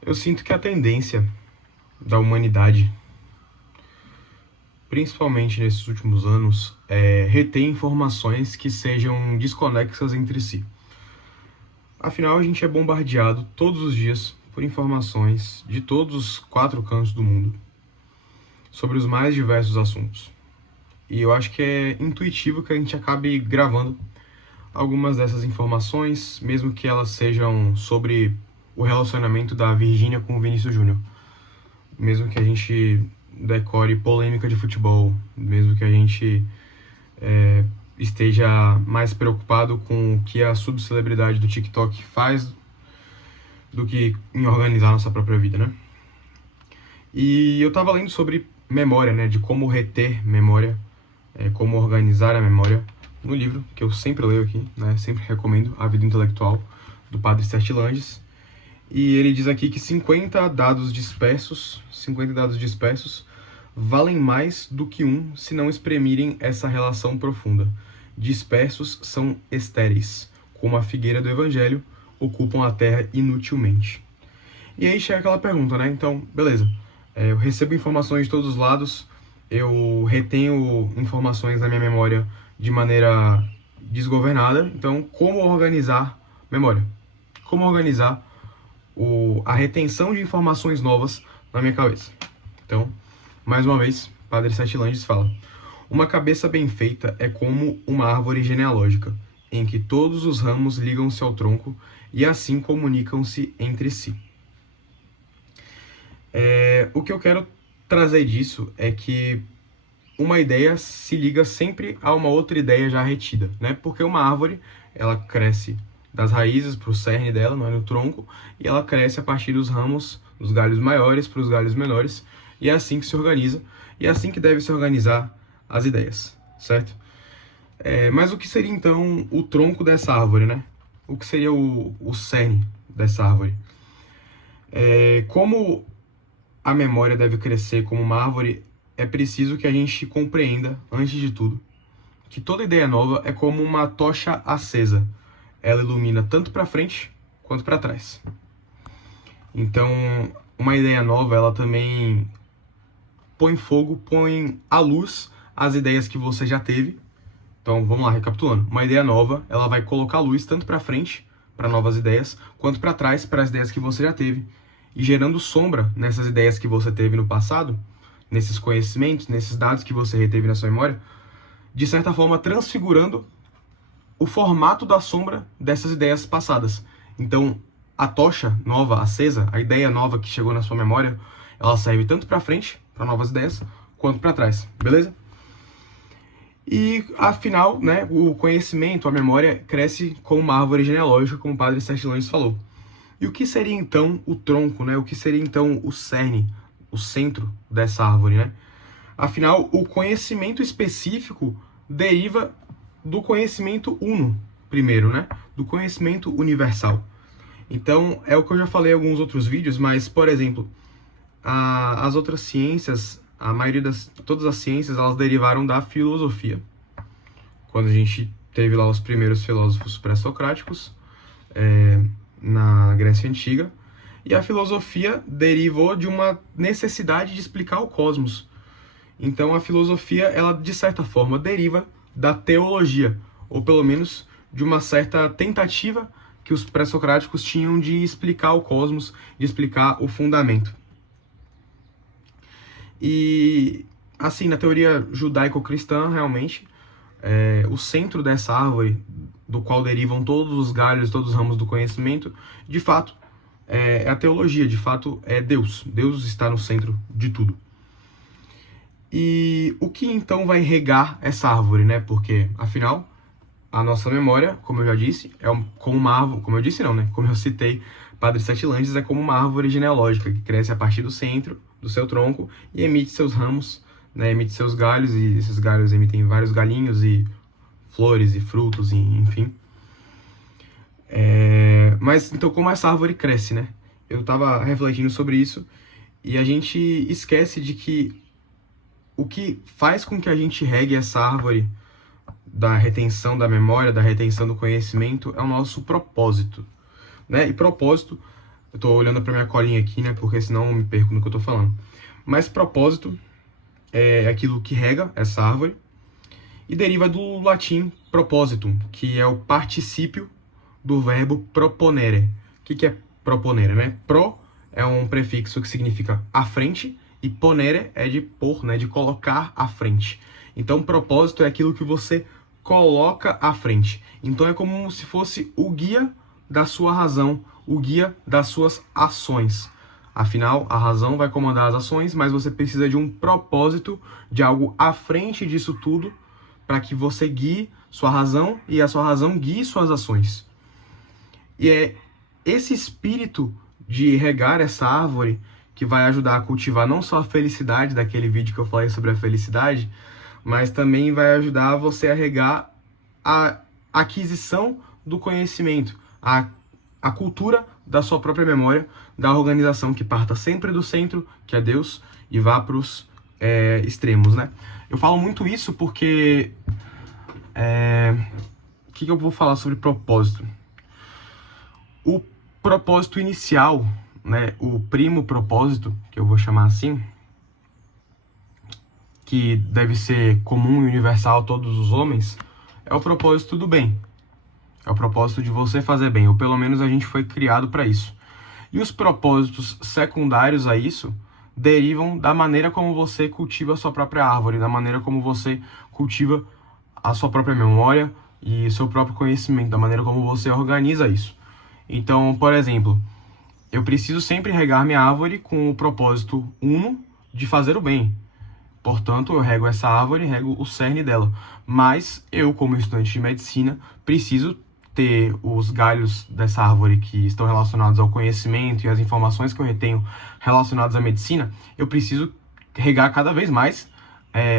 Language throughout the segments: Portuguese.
Eu sinto que a tendência da humanidade, principalmente nesses últimos anos, é reter informações que sejam desconexas entre si. Afinal, a gente é bombardeado todos os dias por informações de todos os 4 cantos do mundo sobre os mais diversos assuntos. E eu acho que é intuitivo que a gente acabe gravando algumas dessas informações, mesmo que elas sejam sobre o relacionamento da Virgínia com o Vinícius Júnior. Mesmo que a gente decore polêmica de futebol, mesmo que a gente esteja mais preocupado com o que a subcelebridade do TikTok faz do que em organizar nossa própria vida, né? E eu tava lendo sobre memória, né? De como reter memória, como organizar a memória, no livro que eu sempre leio aqui, né? Sempre recomendo, A Vida Intelectual, do Padre Sete Langes. E ele diz aqui que 50 dados dispersos valem mais do que um se não exprimirem essa relação profunda. Dispersos são estéreis, como a figueira do Evangelho, ocupam a terra inutilmente. E aí chega aquela pergunta, né? Então, beleza, eu recebo informações de todos os lados, eu retenho informações na minha memória de maneira desgovernada, então como organizar memória? Como organizar a retenção de informações novas na minha cabeça? Então, mais uma vez, Padre Sete Langes fala: uma cabeça bem feita é como uma árvore genealógica, em que todos os ramos ligam-se ao tronco e assim comunicam-se entre si. O que eu quero trazer disso é que uma ideia se liga sempre a uma outra ideia já retida, né? Porque uma árvore, ela cresce das raízes para o cerne dela, não é no tronco, e ela cresce a partir dos ramos, dos galhos maiores para os galhos menores, e é assim que se organiza, e é assim que deve se organizar as ideias, certo? Mas o que seria então o tronco dessa árvore, né? O que seria o cerne dessa árvore? Como a memória deve crescer como uma árvore, é preciso que a gente compreenda, antes de tudo, que toda ideia nova é como uma tocha acesa. Ela ilumina tanto para frente quanto para trás. Então, uma ideia nova, ela também põe fogo, põe à luz as ideias que você já teve. Então, vamos lá, recapitulando. Uma ideia nova, ela vai colocar luz tanto para frente, para novas ideias, quanto para trás, para as ideias que você já teve. E gerando sombra nessas ideias que você teve no passado, nesses conhecimentos, nesses dados que você reteve na sua memória, de certa forma transfigurando o formato da sombra dessas ideias passadas. Então, a tocha nova, acesa, a ideia nova que chegou na sua memória, ela serve tanto para frente, para novas ideias, quanto para trás, beleza? E, afinal, né, o conhecimento, a memória, cresce como uma árvore genealógica, como o Padre Sete Langes falou. E o que seria, então, o tronco, né? O que seria, então, o cerne, o centro dessa árvore, né? Afinal, o conhecimento específico deriva do conhecimento uno, primeiro, né? Do conhecimento universal. Então, é o que eu já falei em alguns outros vídeos, mas, por exemplo, as outras ciências, a maioria todas as ciências, elas derivaram da filosofia. Quando a gente teve lá os primeiros filósofos pré-socráticos, na Grécia Antiga, e a filosofia derivou de uma necessidade de explicar o cosmos. Então a filosofia, ela de certa forma deriva da teologia, ou pelo menos de uma certa tentativa que os pré-socráticos tinham de explicar o cosmos, de explicar o fundamento. E assim, na teoria judaico-cristã, realmente, o centro dessa árvore, do qual derivam todos os galhos, todos os ramos do conhecimento, de fato, é a teologia, de fato, é Deus. Deus está no centro de tudo. E o que então vai regar essa árvore, né? Porque, afinal, a nossa memória, como eu já disse, é como uma árvore, como eu disse não, né? Como eu citei, Padre Sete Langes, é como uma árvore genealógica que cresce a partir do centro, do seu tronco, e emite seus ramos, né? Emite seus galhos, e esses galhos emitem vários galinhos e flores e frutos, e, enfim. Mas, então, como essa árvore cresce, né? Eu estava refletindo sobre isso, e a gente esquece de que o que faz com que a gente regue essa árvore da retenção da memória, da retenção do conhecimento, é o nosso propósito, né? E propósito Eu tô olhando pra minha colinha aqui, né? Porque senão eu me perco no que eu tô falando. Mas propósito é aquilo que rega essa árvore e deriva do latim propositum, que é o particípio do verbo proponere. O que é proponere, né? Pro é um prefixo que significa à frente e ponere é de pôr, né? De colocar à frente. Então, propósito é aquilo que você coloca à frente. Então, é como se fosse o guia da sua razão, o guia das suas ações. Afinal, a razão vai comandar as ações, mas você precisa de um propósito, de algo à frente disso tudo, para que você guie sua razão e a sua razão guie suas ações. E é esse espírito de regar essa árvore que vai ajudar a cultivar não só a felicidade daquele vídeo que eu falei sobre a felicidade, mas também vai ajudar você a regar a aquisição do conhecimento, a cultura da sua própria memória, da organização que parta sempre do centro, que é Deus, e vá para os extremos, né? Eu falo muito isso porque... O que eu vou falar sobre propósito? O propósito inicial, né, o primo propósito, que eu vou chamar assim, que deve ser comum e universal a todos os homens, é o propósito do bem. É o propósito de você fazer bem, ou pelo menos a gente foi criado para isso. E os propósitos secundários a isso derivam da maneira como você cultiva a sua própria árvore, da maneira como você cultiva a sua própria memória e seu próprio conhecimento, da maneira como você organiza isso. Então, por exemplo, eu preciso sempre regar minha árvore com o propósito uno de fazer o bem. Portanto, eu rego essa árvore, rego o cerne dela. Mas eu, como estudante de medicina, preciso ter os galhos dessa árvore que estão relacionados ao conhecimento e as informações que eu retenho relacionadas à medicina. Eu preciso regar cada vez mais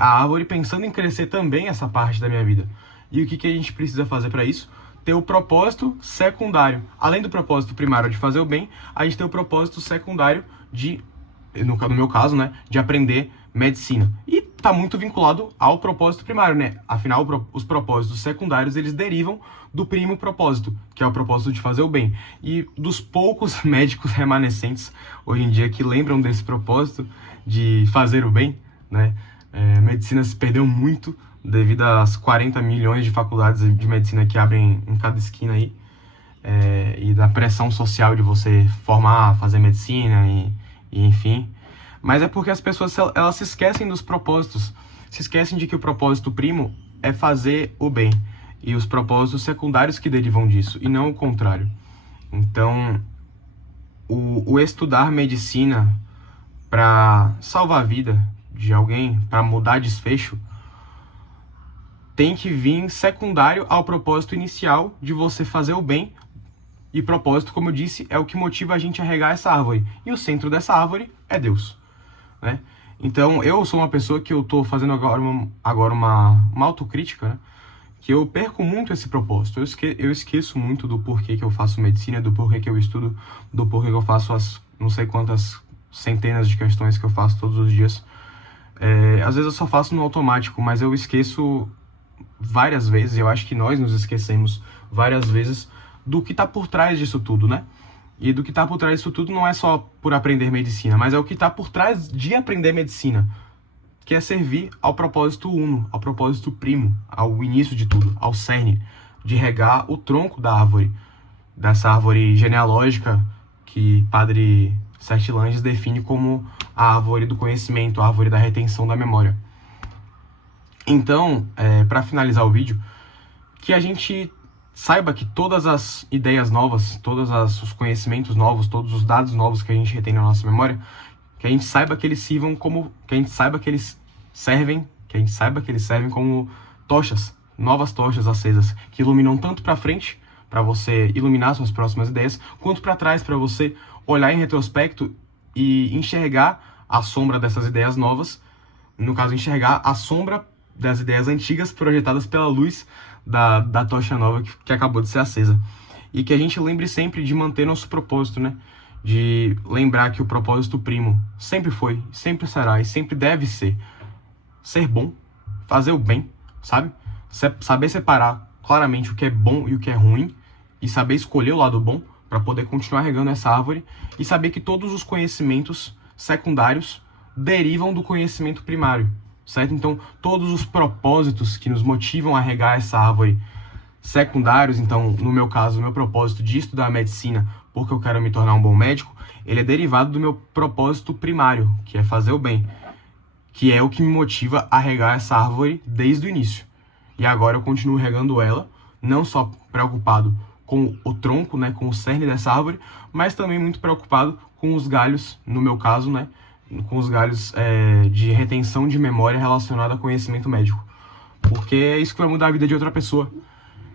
a árvore, pensando em crescer também essa parte da minha vida. E o que a gente precisa fazer para isso? Ter o propósito secundário. Além do propósito primário de fazer o bem, a gente tem o propósito secundário de, no meu caso, né, de aprender medicina. E está muito vinculado ao propósito primário, né? Afinal, os propósitos secundários, eles derivam do primo propósito, que é o propósito de fazer o bem. E dos poucos médicos remanescentes, hoje em dia, que lembram desse propósito de fazer o bem, né? A medicina se perdeu muito devido às 40 milhões de faculdades de medicina que abrem em cada esquina aí, e da pressão social de você formar, fazer medicina e enfim. Mas é porque as pessoas, elas se esquecem dos propósitos, se esquecem de que o propósito primo é fazer o bem, e os propósitos secundários que derivam disso, e não o contrário. Então, o estudar medicina para salvar a vida de alguém, para mudar desfecho, tem que vir secundário ao propósito inicial de você fazer o bem. E propósito, como eu disse, é o que motiva a gente a regar essa árvore. E o centro dessa árvore é Deus, né? Então, eu sou uma pessoa que eu tô fazendo agora uma autocrítica, né? Que eu perco muito esse propósito. Eu esqueço muito do porquê que eu faço medicina, do porquê que eu estudo, do porquê que eu faço as não sei quantas centenas de questões que eu faço todos os dias. Às vezes eu só faço no automático, mas eu esqueço várias vezes, eu acho que nós nos esquecemos várias vezes do que está por trás disso tudo, né? E do que está por trás disso tudo não é só por aprender medicina, mas é o que está por trás de aprender medicina, que é servir ao propósito uno, ao propósito primo, ao início de tudo, ao cerne, de regar o tronco da árvore, dessa árvore genealógica que Padre Sertilanges define como a árvore do conhecimento, a árvore da retenção da memória. Então, para finalizar o vídeo, que a gente saiba que todas as ideias novas, todos os conhecimentos novos, todos os dados novos que a gente retém na nossa memória, que a gente saiba que eles sirvam como, que a gente saiba que eles servem como tochas, novas tochas acesas, que iluminam tanto para frente, para você iluminar suas próximas ideias, quanto para trás, para você olhar em retrospecto e enxergar a sombra dessas ideias novas, no caso, enxergar a sombra das ideias antigas projetadas pela luz da tocha nova que acabou de ser acesa. E que a gente lembre sempre de manter nosso propósito, né? De lembrar que o propósito primo sempre foi, sempre será e sempre deve ser bom, fazer o bem, sabe? Saber separar claramente o que é bom e o que é ruim e saber escolher o lado bom, para poder continuar regando essa árvore e saber que todos os conhecimentos secundários derivam do conhecimento primário, certo? Então, todos os propósitos que nos motivam a regar essa árvore secundários, então, no meu caso, o meu propósito de estudar medicina porque eu quero me tornar um bom médico, ele é derivado do meu propósito primário, que é fazer o bem, que é o que me motiva a regar essa árvore desde o início. E agora eu continuo regando ela, não só preocupado com o tronco, né, com o cerne dessa árvore, mas também muito preocupado com os galhos, no meu caso, né, com os galhos de retenção de memória relacionada a conhecimento médico. Porque é isso que vai mudar a vida de outra pessoa.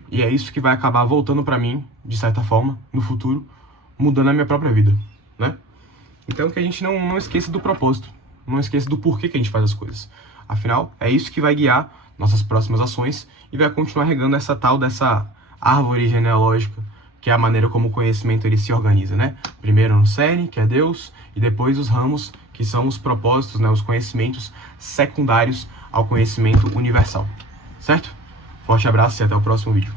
E é isso que vai acabar voltando para mim, de certa forma, no futuro, mudando a minha própria vida, né? Então que a gente não esqueça do propósito, não esqueça do porquê que a gente faz as coisas. Afinal, é isso que vai guiar nossas próximas ações e vai continuar regando dessa árvore genealógica, que é a maneira como o conhecimento ele se organiza, né? Primeiro no cerne, que é Deus, e depois os ramos, que são os propósitos, né? Os conhecimentos secundários ao conhecimento universal, certo? Forte abraço e até o próximo vídeo.